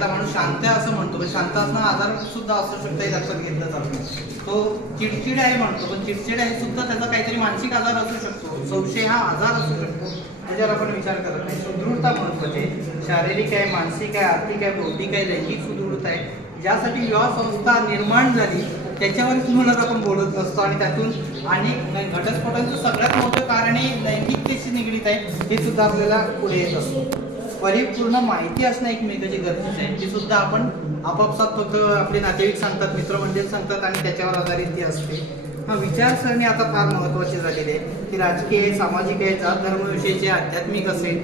एखादा माणूस शांत आहे असं म्हणतो, पण शांत असणं आजार सुद्धा असू शकतं हे लक्षात घेतलं जातं. तो चिडचिड आहे म्हणतो, पण चिडचिड आहे सुद्धा त्याचा काहीतरी मानसिक आजार असू शकतो. संशय हा आजार असू शकतो, त्याच्यावर आपण विचार करत नाही. सुदृढता महत्वाची आहे, शारीरिक आहे, मानसिक आहे, आर्थिक आहे, बौद्धिक आहे, लैंगिक सुदृढता आहे. ज्यासाठी विवाह संस्था निर्माण झाली त्याच्यावरच म्हणूनच आपण बोलत नसतो. आणि त्यातून अनेक घटस्फोटांचं सगळ्यात मोठं कारण हे लैंगिकतेशी निगडीत आहे, हे सुद्धा आपल्याला पुढे येत असतो. परिपूर्ण माहिती असणं एकमेकाची गरजेचं आहे, ती सुद्धा आपण आपापसात फक्त आपले नातेवाईक सांगतात, मित्रमंडळ सांगतात आणि त्याच्यावर आधारित ती असते. विचारसरणी आता फार महत्त्वाची झालेली आहे, ती राजकीय आहे, सामाजिक आहे, जात धर्मविषयीचे, आध्यात्मिक असेल.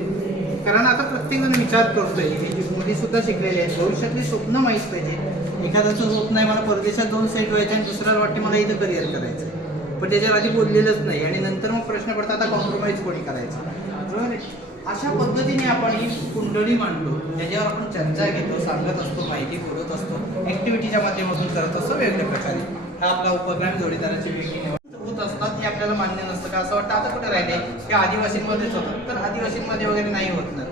कारण आता प्रत्येकजण विचार करतोय, मुली सुद्धा शिकलेले आहेत, भविष्यातली स्वप्न माहीत पाहिजे. एखाद्याचं होत नाही मला परदेशात जाऊन सेट व्हायचं आणि दुसऱ्याला वाटते मला इथं करिअर करायचं, पण त्याच्यावर आधी बोललेलंच नाही आणि नंतर मग प्रश्न पडतात आता कॉम्प्रोमाइज कोणी करायचं, बरोबर आहे. अशा पद्धतीने आपण ही कुंडली मांडतो, त्याच्यावर आपण चर्चा घेतो, सांगत असतो, माहिती पुरवत असतो, ॲक्टिव्हिटीच्या माध्यमातून करत असतो वेगवेगळ्या प्रकारे. हा आपला उपक्रम जोडीदाराची वेगळी निवड होत असतात हे आपल्याला मान्य नसतं. का असं वाटतं आता कुठे राहिले की आदिवासींमध्येच होतं, तर आदिवासींमध्ये वगैरे नाही होत ना,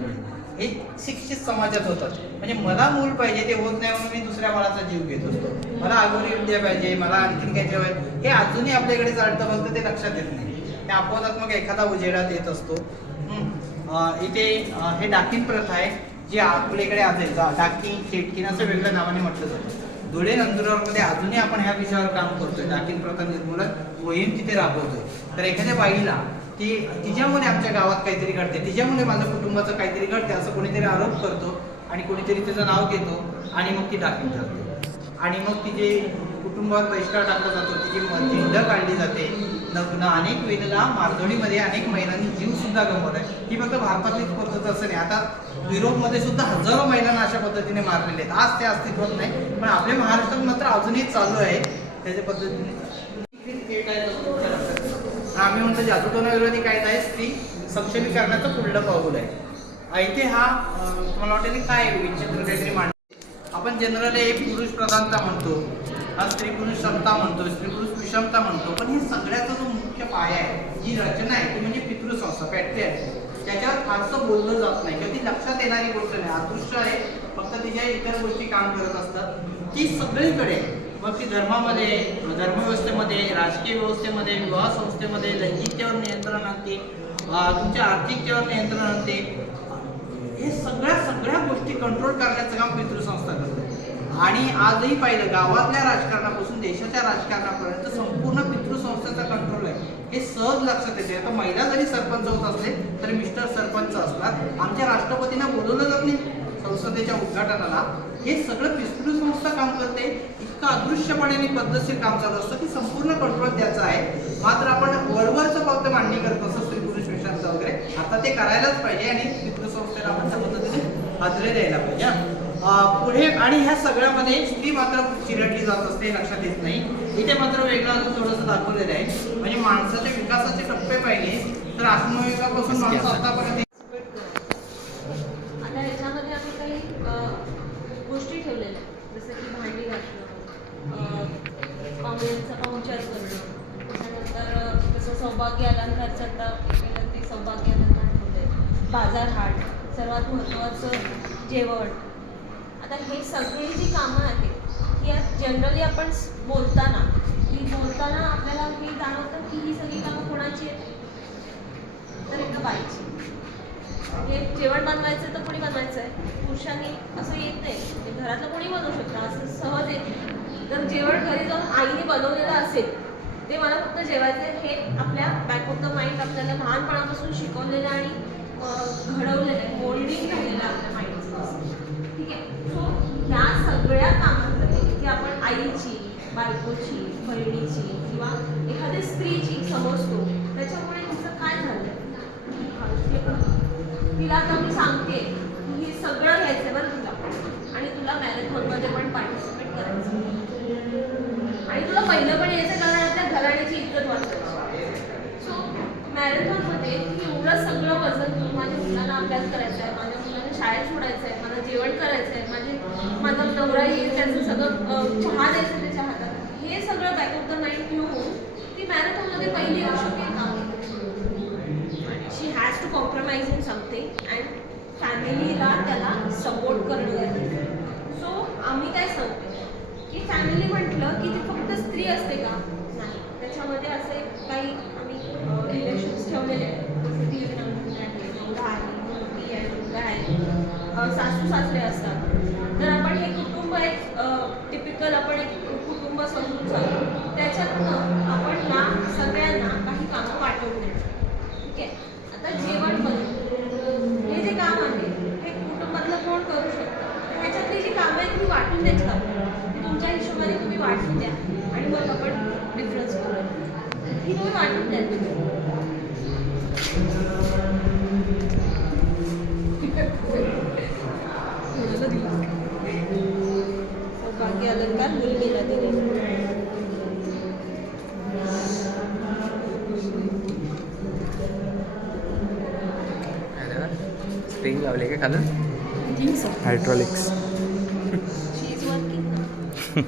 हे शिक्षित समाजात होतात. म्हणजे मला मूल पाहिजे ते होत नाही म्हणून मी दुसऱ्या बाळाचा जीव घेत असतो, मला अगोदर विद्या पाहिजे, मला आणखीन काहीतरी पाहिजे, हे अजूनही आपल्याकडे चालतं, फक्त ते लक्षात येत नाही. ते अपवादात्मक एखादा उजेडात येत असतो. इथे हे डाकीन प्रथा आहे जी आपल्याकडे असेल, डाकीन चेटकीन असं वेगळ्या नावाने म्हटलं जातं. धुळे नंदुरबारमध्ये अजूनही आपण ह्या विषयावर काम करतोय, डाकीन प्रथा निर्मूलन मोहीम तिथे राबवतोय. तर एखाद्या बाईला ती तिच्यामुळे आमच्या गावात काहीतरी घडते, तिच्यामुळे माझ्या कुटुंबाचं काहीतरी घडते असं कोणीतरी आरोप करतो आणि कोणीतरी तिचं नाव घेतो आणि मग ती डाकीन ठरते आणि मग तिचे कुटुंबावर बहिष्कार टाकला जातो, तिची झेंड काढली जाते. अनेक वेळेला मारधोडीमध्ये अनेक महिलांनी जीव सुद्धा गमवलाय. ही फक्त भारतातलीच पद्धत असं नाही, आता युरोपमध्ये सुद्धा हजारो महिलांना अशा पद्धतीने मारलेले आहेत. आज ते अस्तित्वात नाही, पण आपल्या महाराष्ट्रात मात्र अजूनही चालू आहे त्याच्या पद्धतीने. आम्ही म्हणतो जादूटोणाविरोधी कायदा आहे, स्त्री सक्षमीकरणाचं पुढलं पाऊल आहे. इथे हा तुम्हाला वाटेल काय विचित्र काहीतरी मांड. आपण जनरली एक पुरुष प्रधानता म्हणतो, हा स्त्री पुरुष समता म्हणतो, स्त्री पुरुष विषमता म्हणतो, पण हे सगळ्याचा जो मुख्य पाया आहे, जी रचना आहे ती म्हणजे पितृसंस्था, पॅट्रियार्की. त्याच्यावर फारसं बोललं जात नाही किंवा ती लक्षात येणारी गोष्ट नाही, अदृश्य आहे, फक्त तिच्या इतर गोष्टी काम करत असतात. ती सगळीकडे, मग ती धर्मामध्ये, धर्मव्यवस्थेमध्ये, राजकीय व्यवस्थेमध्ये, विवाह संस्थेमध्ये, लैंगिकतेवर नियंत्रण आणते, तुमच्या आर्थिकतेवर नियंत्रण आणते. हे सगळ्या गोष्टी कंट्रोल करण्याचं काम पितृसंस्था करते. आणि आजही पाहिलं गावातल्या राजकारणापासून देशाच्या राजकारणापर्यंत संपूर्ण पितृसंस्थेचा कंट्रोल आहे, हे सहज लक्षात येते. आता महिला जरी सरपंच होत असले तरी मिस्टर सरपंच असतात. आमच्या राष्ट्रपतींना बोलवलं जात नाही संसदेच्या उद्घाटनाला. हे सगळं पितृसंस्था काम करते. इतकं अदृश्यपणे आणि पद्धतशीर काम चालू असतं की संपूर्ण कंट्रोल त्याचा आहे. मात्र आपण वरवरचं फक्त मांडणी करत असतो स्त्री पुरुष विषयांचा वगैरे. आता ते करायलाच पाहिजे आणि पितृसंस्थेला आपण त्या पद्धतीने हादरे द्यायला पाहिजे पुढे. आणि ह्या सगळ्यामध्ये स्त्री मात्र चिरडली जात असते, लक्षात येत नाही. इथे मात्र वेगळं अजून थोडंसं दाखवलेलं आहे. म्हणजे माणसाच्या विकासाचे टप्पे पाहिले तर आत्मविकासापासून माणूस आतापर्यंत. आता याच्यामध्ये आम्ही काही गोष्टी ठेवलेल्या आहेत, जसं की भांडी घासणं, पाहुण्यांचा पाहुणचार करणं, त्याच्यानंतर जसं सौभाग्य अलंकारचं आता केलं ते सौभाग्य अलंकार ठेवले, बाजार हाट, सर्वात महत्त्वाचं जेवण. आता हे सगळी जी कामं आहेत ही जनरली आपण बोलताना आपल्याला हे जाणवतं की ही सगळी कामं कोणाची आहेत, तर एका बाईची. हे जेवण बनवायचं तर कोणी बनवायचं आहे, पुरुषांनी असं येत नाही, घरातलं कोणी बनवू शकतं असं सहज येत नाही. तर जेवण घरी जाऊन आईने बनवलेलं असेल ते मला फक्त जेवायचं आहे, हे आपल्या बॅक ऑफ द माइंड आपल्याला लहानपणापासून शिकवलेलं आणि घडवलेलं आहे, मोल्डिंग झालेलं आहे आपल्या माइंडचं. ठीक आहे. सो ह्या सगळ्या कामांमध्ये की आपण आईची, बायकोची, बहिणीची किंवा एखाद्या स्त्रीची समजतो, त्याच्यामुळे तिचं काय झालं तिला आता मी सांगते की हे सगळं घ्यायचं बरं तुला, आणि तुला मॅरेथॉनमध्ये पण पार्टिसिपेट करायचं, आणि तुला पहिलं पण यायचं कारण आपल्या घराण्याची इज्जत वाचवायची. सो मॅरेथॉनमध्ये एवढं सगळं वजन घेऊन माझ्या मुलांना अभ्यास करायचा आहे, माझ्या मुलांना शाळेत सोडायचं आहे, मला जेवण करायचं आहे, माझा नवरा येईल त्याचं सगळं चहा द्यायचं त्याच्या हातात, हे सगळं बॅक ऑफ द माइंड घेऊन ती मॅरेथॉनमध्ये पहिली असू शकते. She has to compromise in something and फॅमिलीला त्याला सपोर्ट करणं गरजेचं आहे. सासू सासरे असतात, तर आपण हे कुटुंब एक टिपिकल आपण एक कुटुंब समजून चालू, त्याच्यातनं आपण या सगळ्यांना काही कामं वाटून देणार. ठीक आहे, आता जेवण बनवणं हे जे काम आहे हे कुटुंबातलं कोण करू शकतं, ह्याच्यातली जी कामं आहेत ती वाटून द्यायची कामं, ती तुमच्या हिशोबाने तुम्ही वाटून द्या आणि मग आपण डिफरन्स करूया. ही तुम्ही वाटून द्या. बाकी अलंकार मुलगीला दिले. स्प्रिंग लावले का खालून हायड्रॉलिक्स. She is working.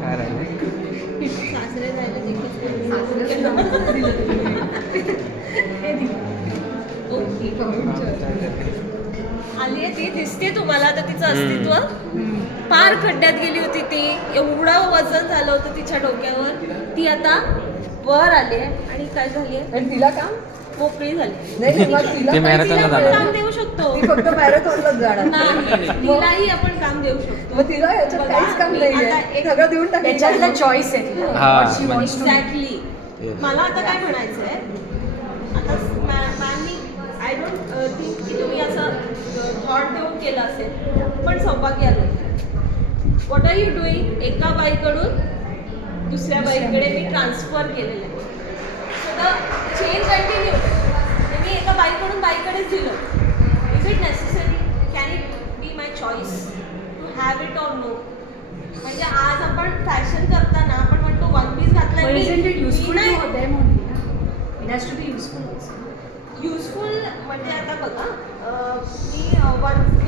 काय राहिले सासरे जायला आली आहे ती, दिसते तुम्हाला आता तिचं अस्तित्व. फार खड्ड्यात गेली होती ती, एवढं वजन झालं होतं तिच्या डोक्यावर. ती आता वर आली आहे आणि काय झाली आहे, आणि तिला काम मोकळी झाली. नाही मग तिला ते काय मॅरेथॉनला तिला आपण जाणार. काम देऊ शकतो. ती फक्त मॅरेथॉनलाच जाणार नाही, तिलाही आपण काम देऊ शकतो. मग तिला याच्यात बघा, काहीच काम मी नाहीये, आता एक- सगळं देऊन टाकायचं. त्याच्यातला चॉईस आहे तिला. हा, What she wants to do. Exactly. Yes. मला आता काय म्हणायचं आहे, आता मॅमनी आय डोंट थिंक की तुम्ही असं थॉट देऊन केलं असेल, पण सौभाग्य आलं. व्हॉट आर यू डुईंग, एका बाईकडून दुसऱ्या बाईकडे मी ट्रान्सफर केलेलं आहे. So the chain continue. मी एका बाईकडून बाईकडेच दिलं. Is it necessary, can it be my choice to have it or no. म्हणजे आज आपण फॅशन करताना आपण म्हणतो वन पीस घातलाय But isn't it मी useful नाही. to them only? It has to be useful also. Useful म्हणजे आता बघा, मी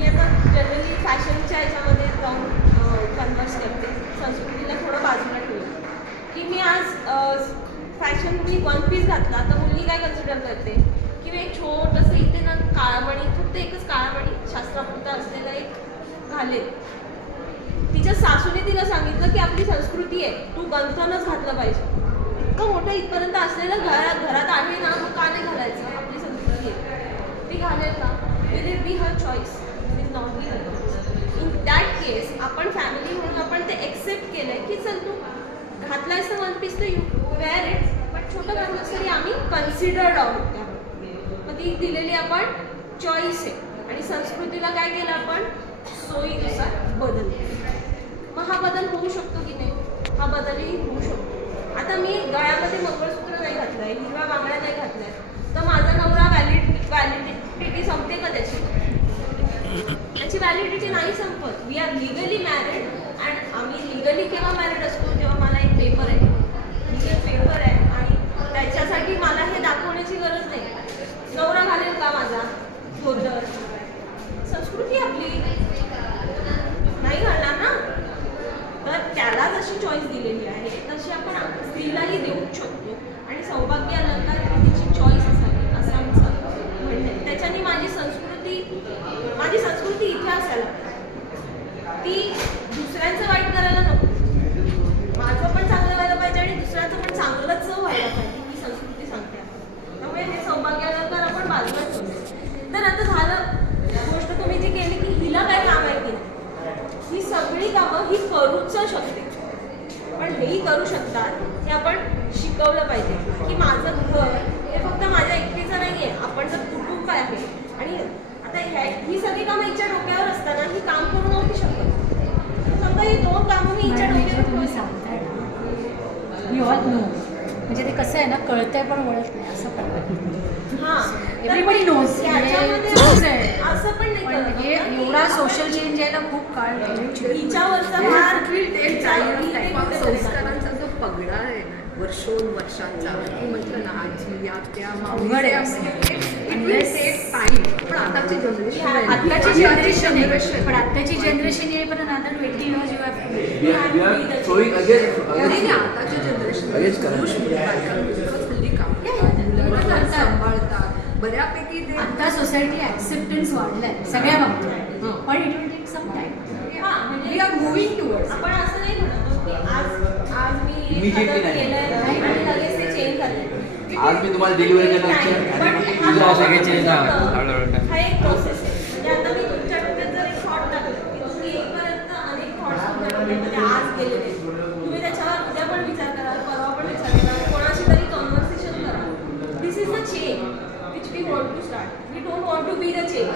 आता जनरली फॅशनच्या ह्याच्यामध्ये जाऊन कन्वर्स करते, संस्कृतीला थोडं बाजूला ठेवलं की मी आज फॅशन मी वन पीस घातला तर मुलगी काय कन्सिडर करते की मी एक छोटंसं इथे ना काळामणी, फक्त एकच काळामणी शास्त्रापुरता असलेला एक घालेल. तिच्या सासूने तिला सांगितलं की आपली संस्कृती आहे, तू गंथनच घातलं पाहिजे. इतकं मोठं इथपर्यंत असलेलं घरात आहे ना, मग का नाही घालायचं, आपली संस्कृती आहे, ती घालेल का. Will it be her choice, will not be her choice. In that case आपण फॅमिली म्हणून आपण ते एक्सेप्ट केलंय की चल तू घातलायस तर वन पीस तर यू वेअर इट, बट छोटं घातलंस तरी आम्ही कन्सिडर्ड आहोत त्यामुळे. मग ती दिलेली आपण चॉईस आहे. आणि संस्कृतीला काय केलं आपण, सोयीनुसार बदल. मग हा बदल होऊ शकतो की नाही, हा बदलही होऊ शकतो. आता मी गळ्यामध्ये मंगळसूत्र नाही घातलंय, हिरव्या बांगड्या नाही घातल्या, तर माझा नवरा व्हॅलिडिटी संपते का त्याची व्हॅलिडिटी नाही संपत. We are legally married. And आम्ही लिगली केव्हा मॅरिड असतो, जेव्हा मला एक पेपर आहे, लिगल पेपर आहे, आणि त्याच्यासाठी मला हे दाखवण्याची गरज नाही. नवरा घालेल का माझा धोतर, संस्कृती आपली नाही घालणार ना. तर त्याला जशी चॉईस दिलेली आहे तशी आपण स्त्रीलाही देऊ शकतो. आणि सौभाग्य अलंकार ही तिची चॉईस असावी असं आमचं म्हणणं आहे. त्याच्याने माझी संस्कृती इथे असायला पाहिजे. ती दुसऱ्यांचं वाईट करायला नको, माझं पण चांगलं व्हायला पाहिजे आणि दुसऱ्याचं पण चांगलंच व्हायला पाहिजे, ही संस्कृती सांगते. त्यामुळे हे सौभाग्य अलंकार आपण बाजूला ठेवले. तर आता झालं गोष्ट तुम्ही जी केली की हिला काय काम आहे की नाही, ही सगळी कामं ही करूच शकते, पण हेही करू शकतात हे आपण शिकवलं पाहिजे की माझं घर हे फक्त माझ्या एकटीचं नाही आहे, आपण जर कुटुंब आहे. आणि आता ही सगळी कामं हिच्या डोक्यावर असताना ही काम करू नव्हती शकत. समजा ही दोन कामं मी हिच्या मॅडम, जे डोक्यावर तुम्ही ठेवली. सांगताय ना, वी ऑल नो, म्हणजे ते कसं आहे ना, कळतंय पण वळत नाही असं पण आहे. हां, Everybody knows. त्याच्यामध्ये चूक आहे. असं पण नाही पण करत हे ना की एवढा सोशल चेंज यायला खूप काळ लागतो. हिच्यावरचा भार संस्कारांचा जो पगडा आहे ना वर्षोनवर्षांचा, की म्हटलं ना आजी आत्या अवघड आहे मावशी, असं. it will take take time. पण आताची जनरेशन आत्ताची जनरेशन पण आत्ताची जनरेशन येईपर्यंत आता 20 years you have to wait. We are throwing against आताची जनरेशन Against current. हल्ली काम मुलांना सांभाळतात बऱ्यापैकी ते आता सोसायटी ऍक्सेप्टन्स वाढलाय सगळ्या बाबतीत पण it will take some time. हा, म्हणजे वी आर मुव्हिंग टुवर्ड्स. आपण असं नाही म्हणत की आज मी Immediately नाही. केलंय आणि लगेच ते चेंज झालंय. आज मी तुम्हाला डिलिव्हरी करणार नाही, आहे पण आणि हा तुझ्या सगळे process change होतं. हळूहळू time. हा एक प्रोसेस आहे. म्हणजे आता मी तुमच्या डोक्यात जर एक थॉट टाकलं की तुम्ही येईपर्यंत अनेक थॉट्स तुमच्या डोक्यामध्ये आज गेलेले. तुम्ही त्याच्यावर उद्या पण विचार करा, परवा पण विचार करा, कोणाशी तरी कन्व्हर्सेशन करा. This is the change which we want to start. We don't want to be the change.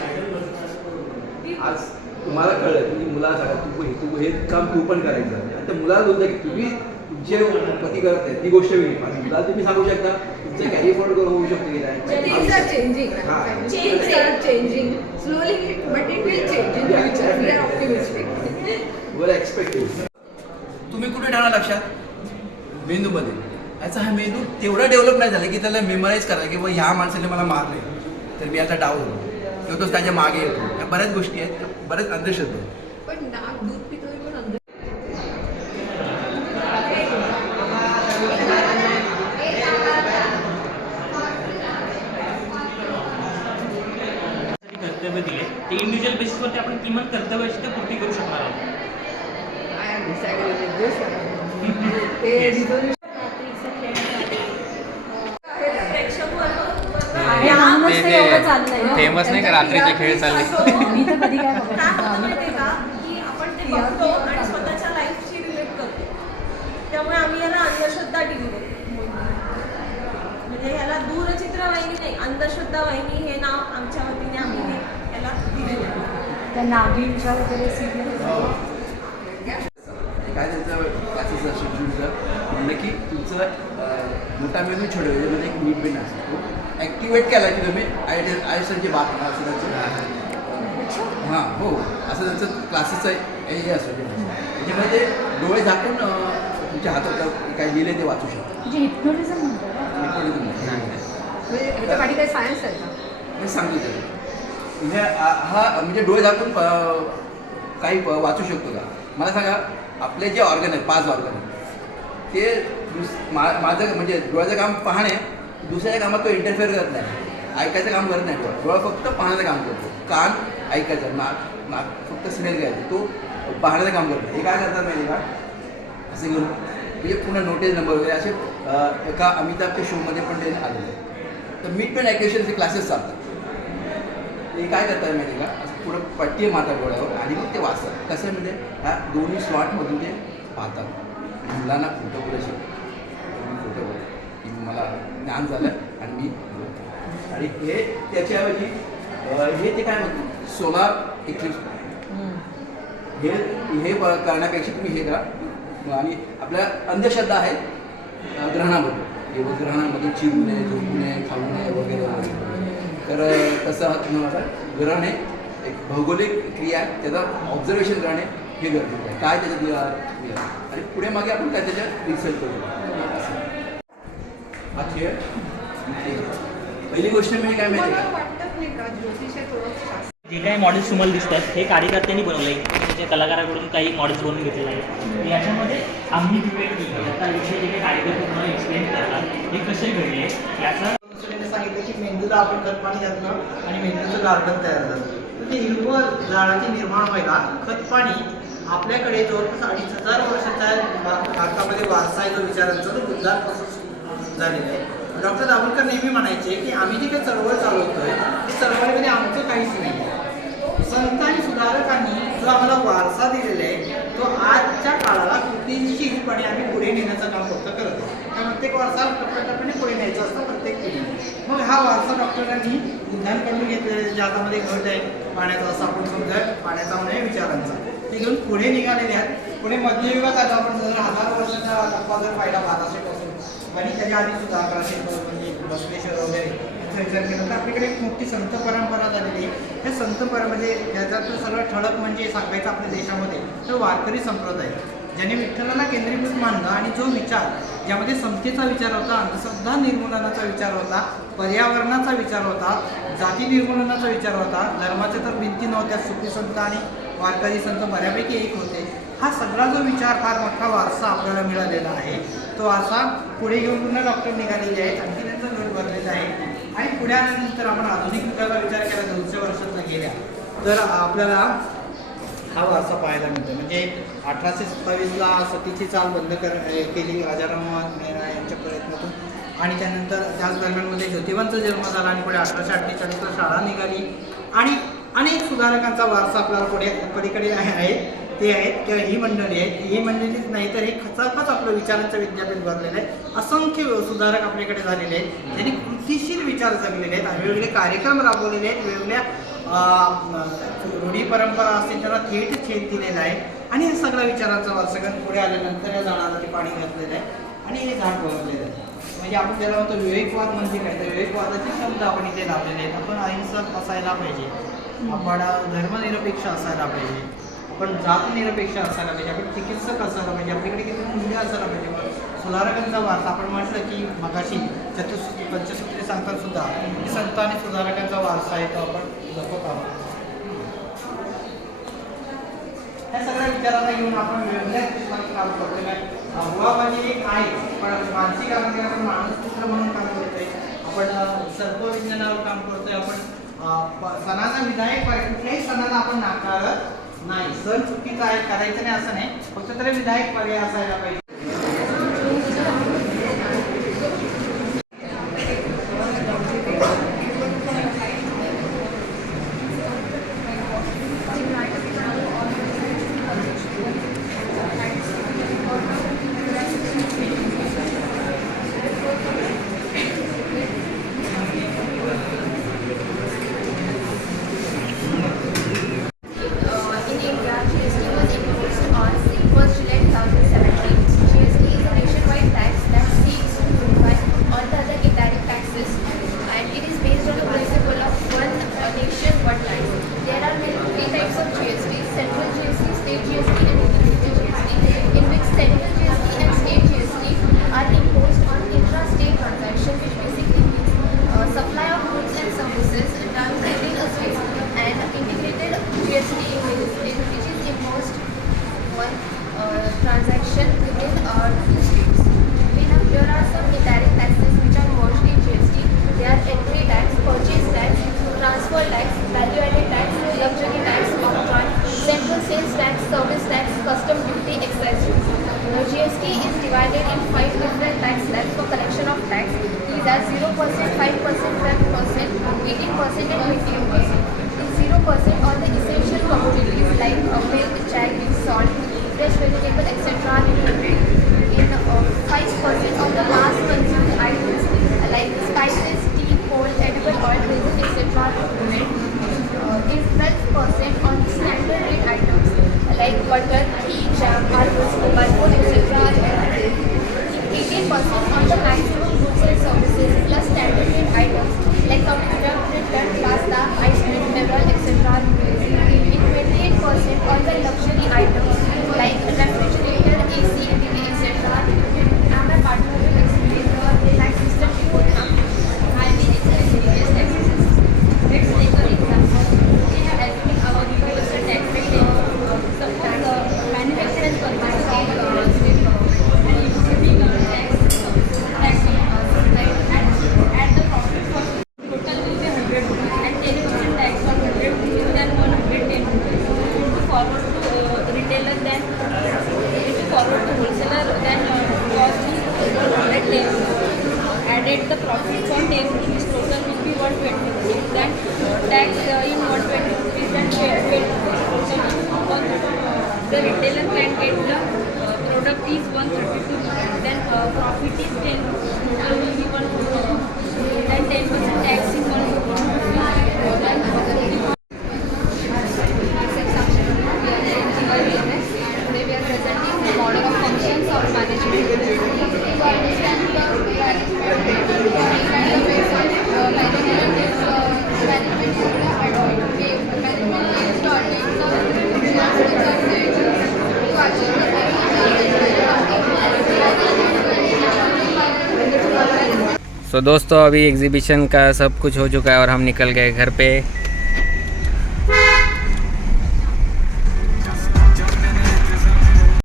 आज तुम्हाला कळलं की मुलाला सांगा तू हे काम तू पण करायचं आणि त्या मुलाला बोलतं की तुम्ही तुमचे पती करत आहे ती गोष्ट वेगळी पण मुलाला तुम्ही सांगू शकता तुमचं कॅरी फॉरवर्ड होऊ शकतं की Things are changing. हा. Things are changing slowly, but it will change in future. We are optimistic. Were expected तुम्ही कुठे ठेवणार लक्षात मेंदूमध्ये याचा हा मेंदू तेवढा डेव्हलप नाही झाला की त्याला मेमराईज करा की ह्या माणसाने मला मारले तर मी आता डाऊन होतो किंवा तो त्याच्या मागे येतो या बऱ्याच गोष्टी आहेत त्या बऱ्याच अंधश्रद्धा आहेत. पण नाक दूध पितोय पण अंध कर्तव्य दिले ते इंडिव्हिज्युअल बेसिसवरती आपण किमान कर्तव्याची ते पूर्ती करू शकणार आहोत. I am disagree with this. ते resolution रात्रीचं खेळ प्रेक्षक वर्ग आहे म्हणूनच ते एवढं चाललंय ना. फेमस नाही का रात्रीचे खेळ चालले. मी तर कधी काय बघत काय होतं नाही. माहितीये का की आपण ते बघतो आणि स्वतःच्या लाईफशी रिलेट करतो. त्यामुळे आम्ही याला अंधश्रद्धा टीव्ही करतो. म्हणजे याला दूरचित्र वाहिनी नाही, अंधश्रद्धा वाहिनी हे नाव आमच्या वतीने आम्ही याला दिलेलं आहे. त्या नागिनच्या वगैरे सिरियल काय त्यांचं क्लासेसचं शेड्यूलचं म्हणलं की तुमचं मोठा मेनू छोटे म्हणजे एक मीट बेन असतो ॲक्टिवेट केला की तुम्ही आयसनचे बात असं त्यांचं हां हो असं त्यांचं क्लासेसचं हे असतं त्याच्यामध्ये ते डोळे झाकून तुमच्या हातात काय लिहिले ते वाचू शकतो म्हणजे हिप्नोटिझम म्हणतात ना. म्हणजे ह्याच्या पाठी काही सायन्स आहे का? मी सांगतो ते म्हणजे हा म्हणजे डोळे झाकून काही वाचू शकतो का मला सांगा आपले जे ऑर्गन आहेत 5 ऑर्गन ते माझं म्हणजे डोळ्याचं काम पाहणे दुसऱ्या कामात तो इंटरफेअर करत नाही ऐकायचं काम करत नाही डोळा फक्त पाहण्याचं काम करतो कान ऐकायचं नाक फक्त स्मेल करायचं तो पाहण्याचं काम करतो हे काय करतात माहिती का असे घेऊन म्हणजे पुन्हा नोटीस नंबर वगैरे असे एका अमिताभच्या शोमध्ये पण ते आलेले तर मिड पेन ॲक्युएशनचे क्लासेस चालतात ते काय करतात माहिती का असं पुढं पट्टी आहे माता डोळ्यावर आणि मग ते वाचतात कसं आहे म्हणजे ह्या दोन्ही स्लॉटमधून ते पाहतात मुलांना खोटं बोलायचं शिकवतात. मी खोटं बोलतो की मला ज्ञान झालं आणि मी आणि हे त्याच्याऐवजी हे ते काय म्हणतो सोलार इक्लिप्स हे करण्यापेक्षा तुम्ही हे करा आणि आपल्या अंधश्रद्धा आहेत ग्रहणाबद्दल ग्रहणामध्ये चिरू नये झोपू नये खाऊ नये वगैरे वगैरे तर तसं तुम्हाला ग्रहण हे एक भौगोलिक क्रिया आहे त्याचं ऑब्झर्वेशन करणे हे गरजेचं आहे काय त्याच्यात आणि पुढे मागे आपण काय त्याच्यात रिसर्च करू हा खेळ पहिली गोष्ट म्हणजे काय माहिती मला का वाटत नाही का ज्योतिषात जे काही मॉडेल्स तुम्हाला दिसतात हे कार्यकर्त्यांनी बनवलं आहे त्याच्या कलाकाराकडून काही मॉडेल्स बनवून घेतलेलं आहे याच्यामध्ये आम्ही आता विषय जे काही कार्यकर्ते तुम्हाला एक्सप्लेन करतात हे कसे घडले याचा दुसऱ्याने सांगितलं की मेंदूला आपण खत पाणी घातलं आणि मेंदूचं गार्डन तयार झालं तर ते हिरवं झाडाची निर्माण व्हायला खत पाणी आपल्याकडे जवळपास 2500 वर्षाच्या भारतामध्ये वारसा आहे जो विचारांचा तो बुद्धांपासून झालेला आहे. डॉक्टर दाभोलकर नेहमी म्हणायचे की आम्ही जी काही चळवळ चालवतोय ती चळवळीमध्ये आमचं काहीच नाही आहे. संत आणि सुधारकांनी जो आम्हाला वारसा दिलेला आहे तो आजच्या काळाला कृतीशीलपणे आम्ही पुढे नेण्याचं काम फक्त करत आहोत. त्या प्रत्येक वारसा टप्प्याटप्प्याने पुढे न्यायचा असतो प्रत्येक पिढीने. मग हा वारसा डॉक्टरांनी बुद्धांकडून घेतलेला ज्या हातामध्ये घट आहे पाण्याचा असं आपण समजा पाण्याचा म्हणजे विचारांचा ते घेऊन पुढे निघालेले आहेत. पुढे मध्ययुगात आलो आपण जर 1000 वर्षाचा टप्पा जर पाहिला 1200 आणि त्याच्या आधी सुद्धा 1100 म्हणजे बसवेश्वर वगैरे याचा विचार केला तर आपल्याकडे एक मोठी संत परंपरा झालेली आहे. त्या संत म्हणजे याच्यातलं सगळं ठळक म्हणजे सांगायचं आपल्या देशामध्ये तर वारकरी संप्रदाय ज्याने विठ्ठलाला केंद्रीभूत मानलं आणि जो विचार ज्यामध्ये समतेचा विचार होता, अंधश्रद्धा निर्मूलनाचा विचार होता, पर्यावरणाचा विचार होता, जाती निर्मूलनाचा विचार होता, धर्माच्या तर भिंती नव्हत्या, सुफी संत आणि वारकरी संत बऱ्यापैकी एक होते. हा सगळा जो विचार फार मोठा वारसा आपल्याला मिळालेला आहे. तो वारसा पुढे घेऊन पुन्हा डॉक्टर निघालेले आहेत, आणखी त्यांचा लोट भरलेला आहे. आणि पुढे आल्यानंतर आपण आधुनिक युगाचा विचार केला 200 वर्षात गेल्या तर आपल्याला हा वारसा पाहायला मिळतो. म्हणजे 1827ला सतीची चाल बंद केली राजाराम मेहरा यांच्या प्रयत्नातून, आणि त्यानंतर त्याच दरम्यानमध्ये ज्योतिबांचा जन्म झाला आणि पुढे 1848ला शाळा निघाली आणि अनेक सुधारकांचा वारसा आपल्याला पुढे पलीकडे आहे. ते आहेत किंवा ही मंडळी आहेत. ही मंडळीच नाही तर हे खचाखच आपलं विचारांचं विद्यापीठ भरलेलं आहे. असंख्य सुधारक आपल्याकडे झालेले आहेत, त्यांनी कृतीशील विचार जगलेले आहेत, वेगवेगळे कार्यक्रम राबवलेले आहेत, वेगवेगळ्या रूढी परंपरा असतील त्यांना थेट छेद दिलेला आहे. आणि हे सगळ्या विचारांचा वारसा पुढे आल्यानंतर या झाडाला ते पाणी घातलेलं आहे आणि हे झाड बनवलेलं आहे. म्हणजे आपण त्याला म्हणतो विवेकवाद म्हणजे काय, तर विवेकवादाचे शब्द आपण इथे लावलेले आहेत. आपण अहिंसक असायला पाहिजे, आपण धर्मनिरपेक्ष असायला पाहिजे, आपण जातनिरपेक्ष असायला पाहिजे, आपण चिकित्सक असायला पाहिजे, आपल्याकडे किती मूल्य असायला पाहिजे. सुधारकांचा वारसा आपण म्हटलं की मगाशी चतुसूत्री पंचसूत्री सांगतात सुद्धा संत आणि सुधारकांचा वारसा आहे, तो आपण जपत आहोत. ह्या सगळ्या विचारांना घेऊन आपण वेगवेगळ्या क्षेत्रात काम करतोय. बुवाबाजी एक आहे, पण मानसिक आरोग्य आपण मानसपुत्र म्हणून काम करतोय, आपण सर्पविज्ञानावर काम करतोय, आपण सणाचा विधायक पर्याय कुठल्याही सणाला आपण नाकारत नाही. सण चुकीचा आहे, करायचं नाही असं नाही, फक्त तरी विधायक पर्याय असायला पाहिजे. Transaction within our states. There are some indirect taxes which are merged in GST. They are entry tax, purchase tax, transfer tax, value-added tax, luxury tax, octroi, central sales tax, service tax, custom duty, excise duty. GST is divided in 5 different tax slabs for collection of tax. These are 0%, 5%, 12%, 18%, and 15%. Is 0% on the essential commodities like milk, chai, salt, fresh vegetable, etc. are included. In 5% on the mass consumed items like spices, tea, coal, edible oil, resin, etc. are included. Is 12% on standard rate items like butter, ghee, jam, marbles, mobile phone, etc. are included. 18% on the maximum goods and services plus standard rate items like computer, printer, pasta, ice cream, mineral, etc. are included. In 28% on the luxury items like refrigerator, AC, TV, etc. And my partner will explain the tax system before now. I mean, it's a serious tax system. Let's take an example. We have assuming our universal tax rate is suppose manufacturers purchase of and including tax at the profit for total will be 100 and 10% tax on 100 then 110 forward to retailer, then if you forward to wholesaler, then cost is 110. Added the profits on 10 rupees, total will be 120 rupees. Then tax in 120 rupees, then 20 rupees. The retailer can get the product is 132 rupees. Then profit is 10 rupees. Total will be 140. Then 10% tax is 140. Today we are presenting the model of functions of management. To understand the management is to achieve the दोस्तों अभी exhibition का सब कुछ हो चुका है और हम निकल गए घर पे।